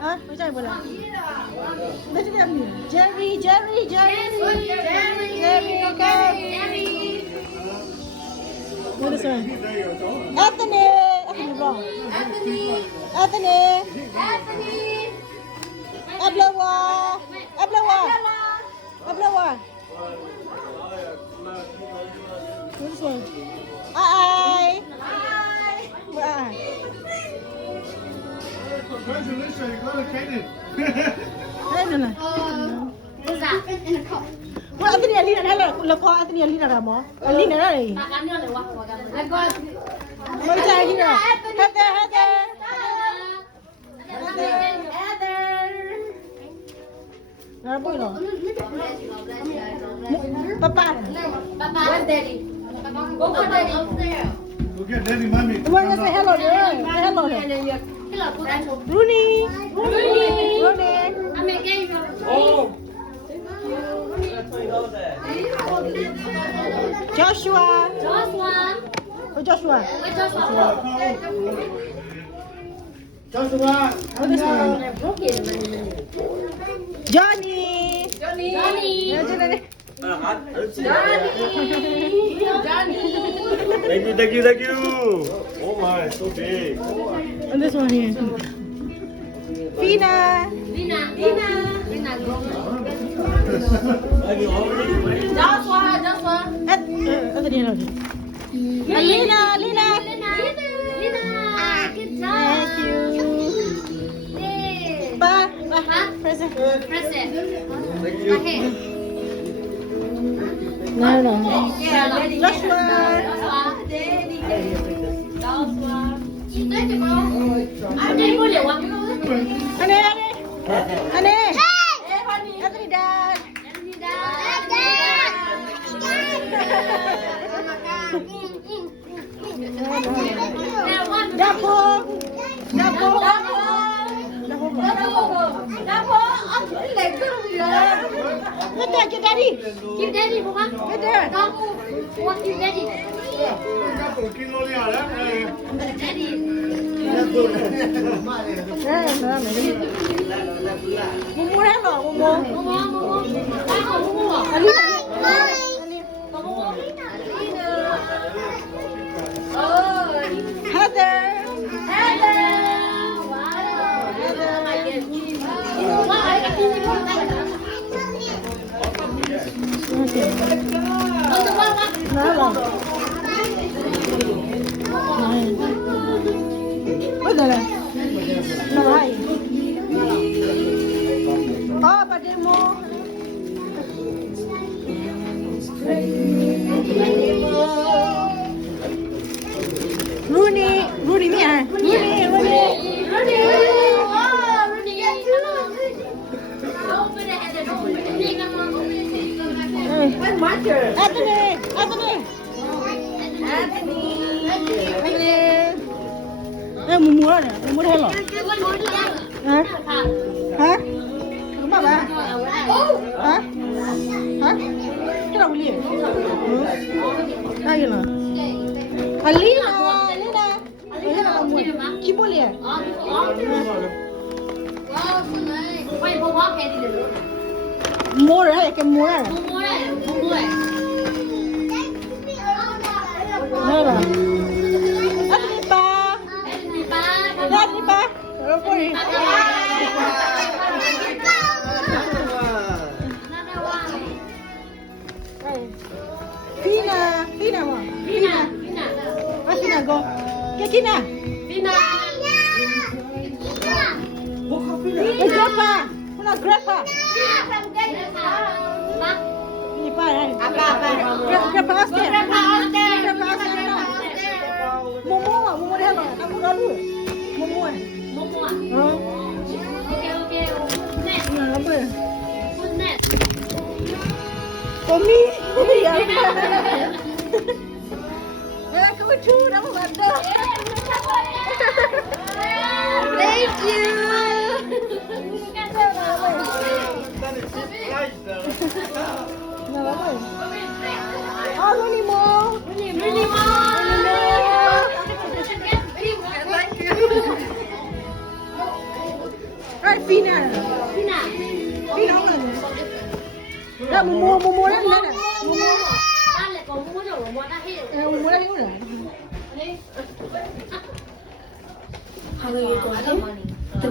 Hả? Mới chạy vừa là. Đây chứ em Jerry, Jerry, Jerry. Jerry, okay. What is it? Anthony. Anthony wrong. Anthony. Ablawa. Ablawa. Ablawa. What is it? Ai. Ai. Congratulations, you got a cannon. Đây nè nè. What Anthony Ali nè là con Anthony Ali nè mỏ. Ali nè đây. Mới chạy đi rồi. Hết there. Nó bôi rồi. Papa. Go get daddy, mommy. Come on, let's say hello there. Say hello there. Rooney. Oh. Joshua. Oh, Joshua. Joshua. Oh, this one. Johnny. Yeah, Johnny. Thank you. Oh my, so big. And this one here. Fina. Anthony hello. Lina. Thank you. Ba. Present. No. Joshua. Honey. Anthony dad. Dapo. Get there, get daddy. Give daddy một con. Get there. Con. Con give daddy. Daddy. Mua hết rồi, mua. Ai không mua à? Heather. Bây giờ này nó hay bà demo Rooney mi à Anthony mua rồi nè, mua thêm rồi. Hả? Đúng mà bà? Hả? Cái đầu liền. Đây nè. Lina là mua. Chi mua liền. Mua rồi đấy, cái mua này. Đây là. Anthony ba. Rồi cô đi. Fina mà. Fina go. Cái Fina. Grandpa. Una grandpa. Ini pa đây. Grandpa Oscar. Momo đây rồi. Kamu đó luôn. Momo. Apa? Tommy. Ya. Aku lucu, nama bandar. Thank you. Nama apa? Oh, Rooney Mo. Thank you. အဲ့ဖီနာ Pina. ဖီတော့လည်းဒါမမိုလည်းလည်းမမို Ta lại có mua đồ mua ta hết. မမိုလည်းဟုတ်လား Hello, you guys. The